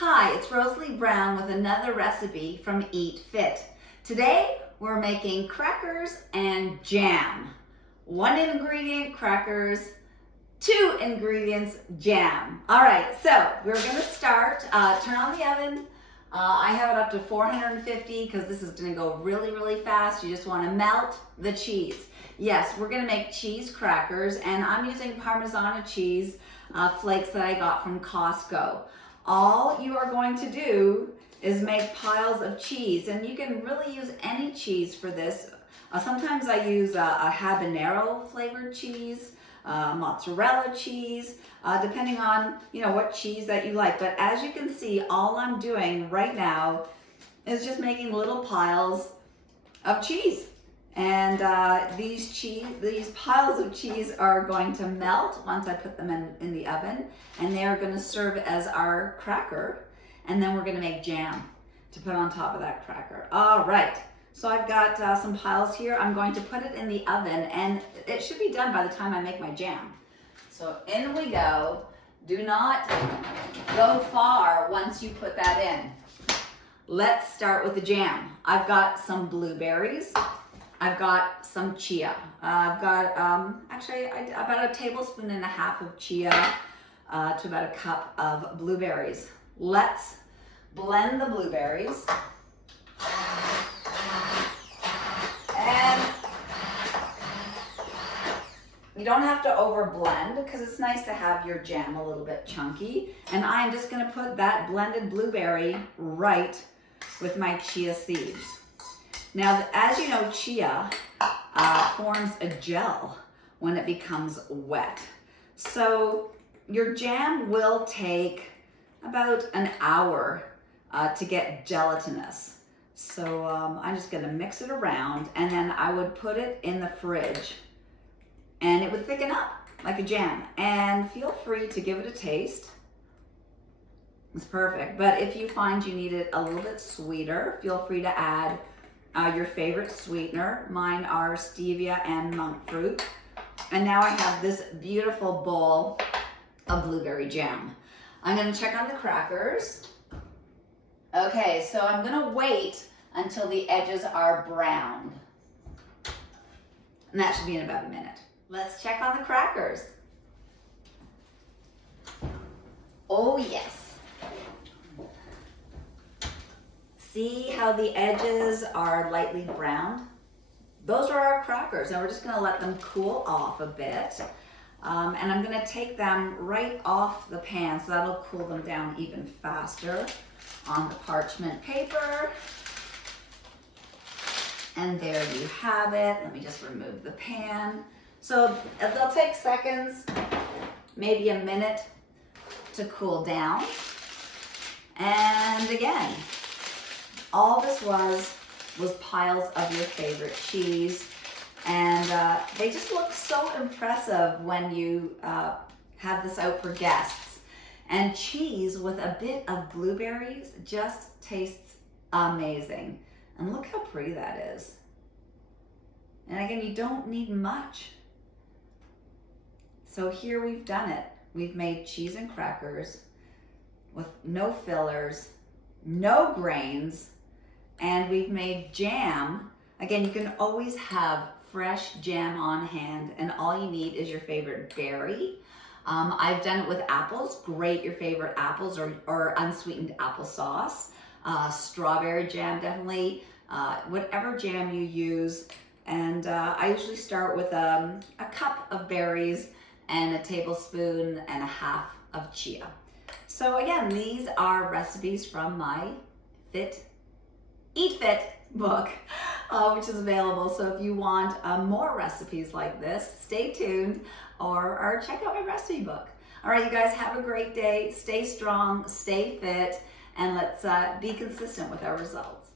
Hi, it's Rosalie Brown with another recipe from EAT FIT. Today we're making crackers and jam. 1 ingredient crackers, 2 ingredients jam. All right, so we're gonna start, turn on the oven. I have it up to 450 because this is gonna go really fast. You just wanna melt the cheese. Yes, we're gonna make cheese crackers and I'm using Parmesan cheese flakes that I got from Costco. All you are going to do is make piles of cheese, and you can really use any cheese for this. Sometimes I use a habanero flavored cheese, mozzarella cheese, depending on what cheese that you like. But as you can see, all I'm doing right now is just making little piles of cheese. And these piles of cheese are going to melt once I put them in the oven, and they are going to serve as our cracker, and then we're going to make jam to put on top of that cracker. All right, so I've got some piles here. I'm going to put it in the oven, and it should be done by the time I make my jam. So in we go. Do not go far once you put that in. Let's start with the jam. I've got some blueberries. I've got some chia. I've got about 1.5 tablespoons of chia to about 1 cup of blueberries. Let's blend the blueberries. And you don't have to over blend because it's nice to have your jam a little bit chunky. And I'm just gonna put that blended blueberry right with my chia seeds. Now, as you know, chia forms a gel when it becomes wet. So your jam will take about an hour to get gelatinous. So I'm just gonna mix it around, and then I would put it in the fridge and it would thicken up like a jam. And feel free to give it a taste. It's perfect. But if you find you need it a little bit sweeter, feel free to add your favorite sweetener. Mine are stevia and monk fruit. And now I have this beautiful bowl of blueberry jam. I'm gonna check on the crackers. Okay, so I'm gonna wait until the edges are browned. And that should be in about a minute. Let's check on the crackers. Oh yes. See how the edges are lightly browned? Those are our crackers, and we're just gonna let them cool off a bit. And I'm gonna take them right off the pan, so that'll cool them down even faster on the parchment paper. And there you have it. Let me just remove the pan. So they'll take seconds, maybe a minute to cool down. And again, all this was piles of your favorite cheese, and they just look so impressive when you have this out for guests. And cheese with a bit of blueberries just tastes amazing. And look how pretty that is. And again, you don't need much. So here we've done it. We've made cheese and crackers with no fillers, no grains, and we've made jam. Again, you can always have fresh jam on hand, and all you need is your favorite berry. I've done it with apples. Grate your favorite apples or unsweetened applesauce. Strawberry jam, definitely. Whatever jam you use. And I usually start with a cup of berries and 1.5 tablespoons of chia. So again, these are recipes from my EAT FIT book, which is available. So if you want more recipes like this, stay tuned or check out my recipe book. All right, you guys have a great day. Stay strong, stay fit, and let's be consistent with our results.